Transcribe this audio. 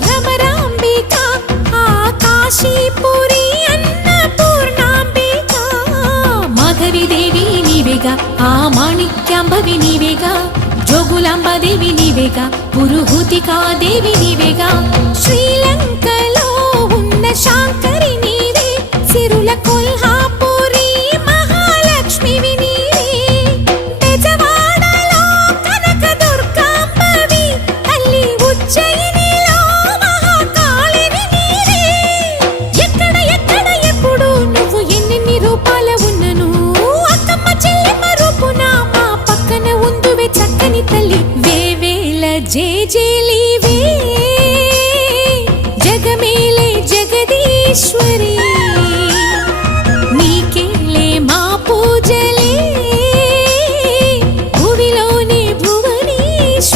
భ్రమరాంబికా ఆ కాశీపురి అన్నపూర్ణాంబికా మాధవి దేవి నీవేగా ఆ మాణిక్యాంబవి నీవేగా జోగులాంబ దేవి నీవేగా పురుహూతికా దేవి నీవేగా శ్రీలంకలో ఉన్న శాంకరి నీవే సిరుల కొల్హాపురి మహాలక్ష్మివి నీవే బెజవాడలో కనక దుర్గాంబవి తల్లి ఉజ్జయినిలో మహాకాళివి నీవే ఎక్కడ ఎక్కడ ఎప్పుడు నువ్వు ఎన్నెన్ని రూపాల ఉన్నను అక్కమ్మ చెల్లెమ్మ రూపున మా పక్కన ఉందువే చక్కని తల్లి వేవేల జేజేలివే జగమేలే జగదీశ్వరి